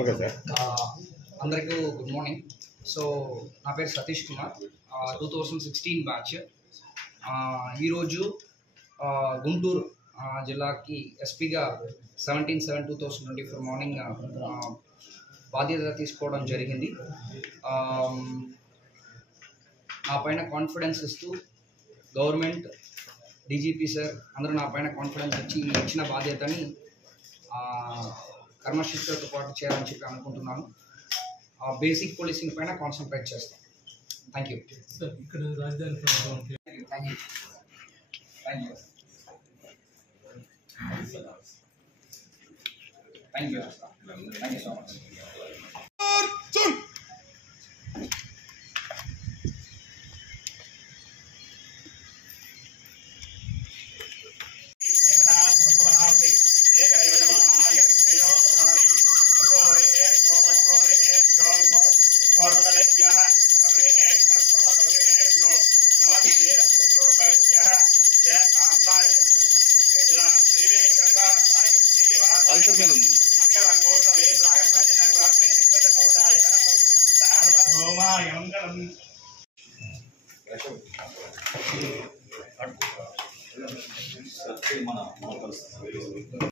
Okay sir. అందరికీ good morning. So నా పేరు సతీష్ కుమార్, 2016 బ్యాచ్. ఈరోజు గుంటూరు జిల్లాకి ఎస్పీగా 17/7/2024 మార్నింగ్ బాధ్యత తీసుకోవడం జరిగింది. నా పైన కాన్ఫిడెన్స్ ఇస్తూ గవర్నమెంట్, డీజీపీ సార్ అందరూ నా పైన కాన్ఫిడెన్స్ ఇచ్చి ఇచ్చిన బాధ్యతని కర్మశిక్షతో పాటు చేయాలని చెప్పి అనుకుంటున్నాను. బేసిక్ పోలీసింగ్ పైన కాన్సన్ట్రేట్ చేస్తాం. Thank you. ఇక్కడ రాజధాని thank you thank you thank you thank you so much. మన